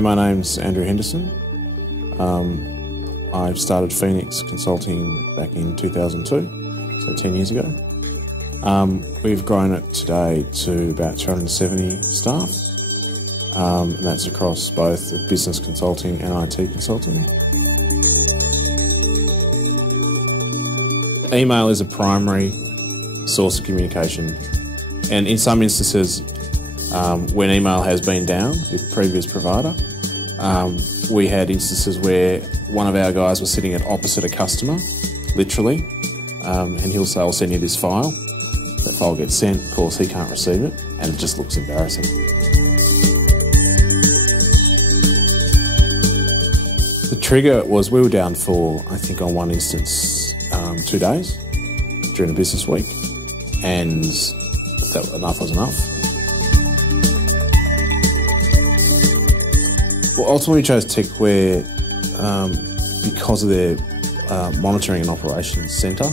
My name's Andrew Henderson. I started Phoenix Consulting back in 2002, so 10 years ago. We've grown it today to about 270 staff, and that's across both business consulting and IT consulting. Email is a primary source of communication, and in some instances, when email has been down with previous provider, we had instances where one of our guys was sitting at opposite a customer, literally, and he'll say, "I'll send you this file." That file gets sent, of course he can't receive it, and it just looks embarrassing. The trigger was we were down for, I think on one instance, 2 days during a business week, and that enough was enough. Well, ultimately we chose Techware because of their monitoring and operations centre.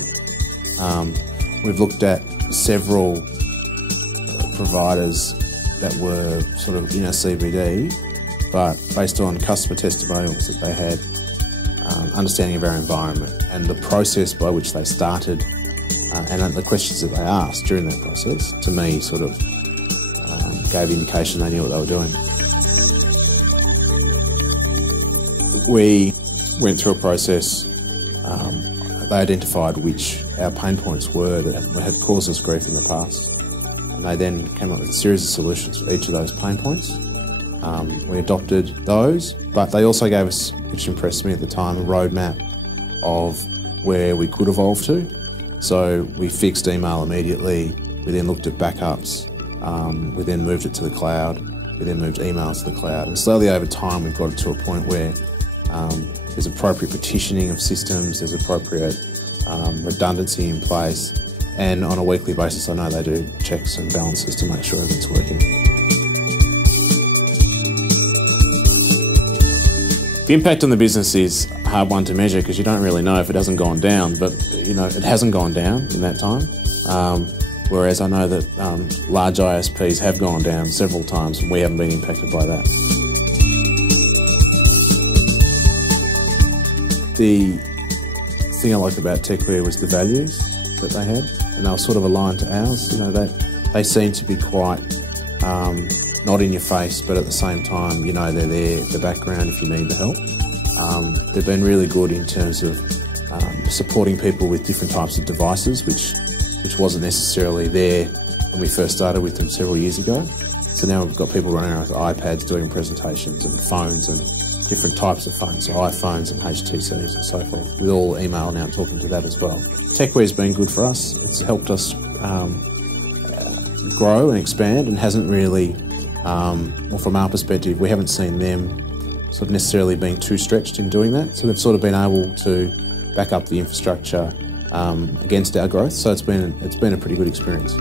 We've looked at several providers that were sort of in a CBD, but based on customer testimonials that they had, understanding of our environment and the process by which they started and the questions that they asked during that process, to me sort of gave indication they knew what they were doing. We went through a process. They identified which our pain points were that had caused us grief in the past, and they then came up with a series of solutions for each of those pain points. We adopted those, but they also gave us, which impressed me at the time, a roadmap of where we could evolve to. So we fixed email immediately. We then looked at backups. We then moved it to the cloud. We then moved emails to the cloud, and slowly over time we've got it to a point where there's appropriate partitioning of systems, there's appropriate redundancy in place, and on a weekly basis I know they do checks and balances to make sure everything's working. The impact on the business is a hard one to measure because you don't really know if it hasn't gone down, but you know it hasn't gone down in that time. Whereas I know that large ISPs have gone down several times and we haven't been impacted by that. The thing I liked about Techware was the values that they had, and they were sort of aligned to ours. You know, they seem to be quite not in your face, but at the same time, you know, they're there, the background if you need the help. They've been really good in terms of supporting people with different types of devices, which wasn't necessarily there when we first started with them several years ago. So now we've got people running around with iPads doing presentations and phones and different types of phones, so iPhones and HTCs and so forth, with all email now talking to that as well. Techware's been good for us. It's helped us grow and expand, and hasn't really, well, from our perspective, we haven't seen them sort of necessarily being too stretched in doing that. So they've sort of been able to back up the infrastructure against our growth. So it's been a pretty good experience.